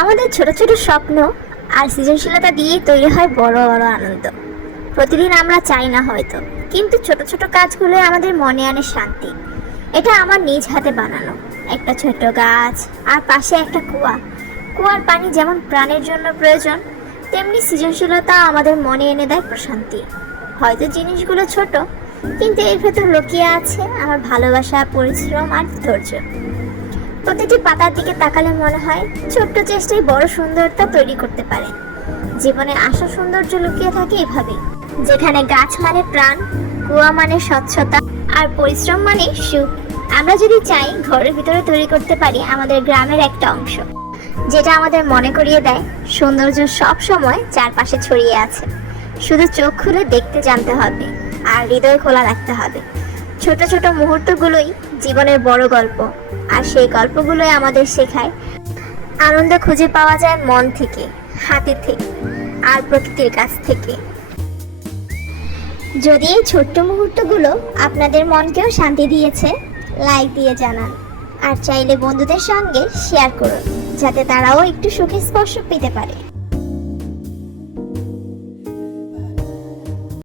আমাদের ছোট ছোট স্বপ্ন আর সৃজনশীলতা দিয়েই তৈরি হয় বড় বড় আনন্দ। প্রতিদিন আমরা চাই না হয়তো, কিন্তু ছোট ছোট কাজগুলো আমাদের মনে আনে শান্তি। এটা আমার নিজ হাতে বানানো। একটা ছোট গাছ আর পাশে একটা কুয়া। কুয়ার পানি যেমন প্রাণের জন্য প্রয়োজন, তেমনি সৃজনশীলতা আমাদের মনে এনে দেয় প্রশান্তি। হয়তো জিনিসগুলো ছোট, কিন্তু এর ভেতর লুকিয়ে আছে আমার ভালোবাসা, পরিশ্রম আর ধৈর্য। প্রতিটি পাতার দিকে তাকালে মনে হয় ছোট্ট চেষ্টায় বড় সুন্দরতা তৈরি করতে পারে। জীবনে আসল সৌন্দর্য লুকিয়ে থাকে এভাবে, যেখানে গাছ মানে প্রাণ, কুয়া মানে স্বচ্ছতা, আর পরিশ্রম মানে সুখ। আমরা যদি চাই ঘরের ভিতরে তৈরি করতে পারি আমাদের গ্রামের একটা অংশ, যেটা আমাদের মনে করিয়ে দেয় সৌন্দর্য সব সময় চারপাশে ছড়িয়ে আছে। শুধু চোখ খুলে দেখতে জানতে হবে, আর হৃদয় খোলা রাখতে হবে। ছোট ছোট মুহূর্তগুলোই জীবনের বড় গল্প, আর সেই গল্পগুলোই আমাদের শেখায়। আনন্দ খুঁজে পাওয়া যায় মন থেকে, হাতে থেকে, আর প্রকৃতির কাছ থেকে। যদি এই ছোট্ট মুহূর্তগুলো আপনাদের মনকেও শান্তি দিয়েছে, লাইক দিয়ে জানান। আর চাইলে বন্ধুদের সঙ্গে শেয়ার করুন, যাতে তারাও একটু সুখের স্পর্শ পেতে পারে।